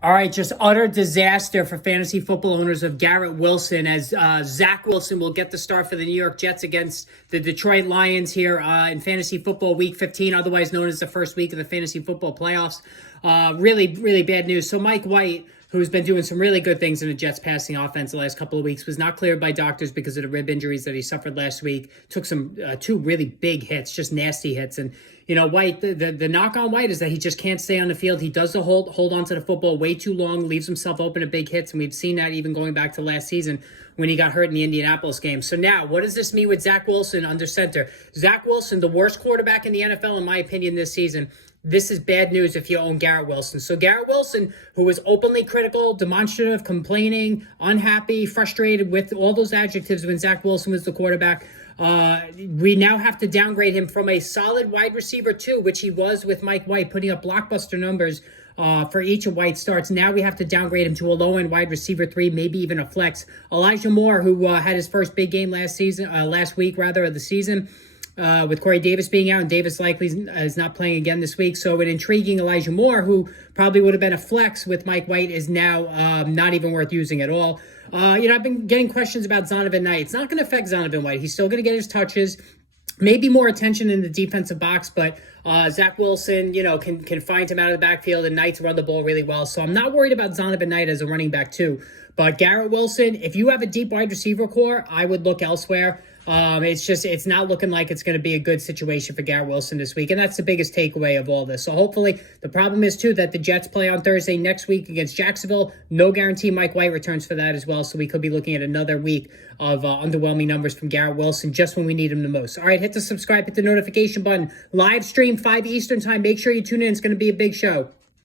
All right, just utter disaster for fantasy football owners of Garrett Wilson as Zach Wilson will get the start for the New York Jets against the Detroit Lions here in fantasy football week 15, otherwise known as the first week of the fantasy football playoffs. Really, really bad news. So Mike White, who's been doing some really good things in the Jets passing offense the last couple of weeks, was not cleared by doctors because of the rib injuries that he suffered last week. Took some two really big hits, just nasty hits. And, you know, White, the knock on White is that he just can't stay on the field. He does the hold on to the football way too long, leaves himself open to big hits. And we've seen that even going back to last season when he got hurt in the Indianapolis game. So now, what does this mean with Zach Wilson under center? Zach Wilson, the worst quarterback in the NFL, in my opinion, this season. This is bad news if you own Garrett Wilson. So Garrett Wilson, who was openly critical, demonstrative, complaining, unhappy, frustrated with all those adjectives when Zach Wilson was the quarterback, we now have to downgrade him from a solid wide receiver 2, which he was with Mike White, putting up blockbuster numbers for each of White's starts. Now we have to downgrade him to a low-end wide receiver 3, maybe even a flex. Elijah Moore, who had his first big game last week of the season, with Corey Davis being out, and Davis likely is not playing again this week. So an intriguing Elijah Moore, who probably would have been a flex with Mike White, is now not even worth using at all. I've been getting questions about Zonovan Knight. It's not going to affect Zonovan White. He's still going to get his touches, maybe more attention in the defensive box, but Zach Wilson, can find him out of the backfield, and Knight's run the ball really well. So I'm not worried about Zonovan Knight as a running back too. But Garrett Wilson, if you have a deep wide receiver core, I would look elsewhere. It's not looking like it's going to be a good situation for Garrett Wilson this week. And that's the biggest takeaway of all this. So hopefully the problem is too that the Jets play on Thursday next week against Jacksonville. No guarantee Mike White returns for that as well. So we could be looking at another week of underwhelming numbers from Garrett Wilson just when we need him the most. All right, hit the subscribe, hit the notification button. Live stream 5 Eastern time. Make sure you tune in. It's going to be a big show.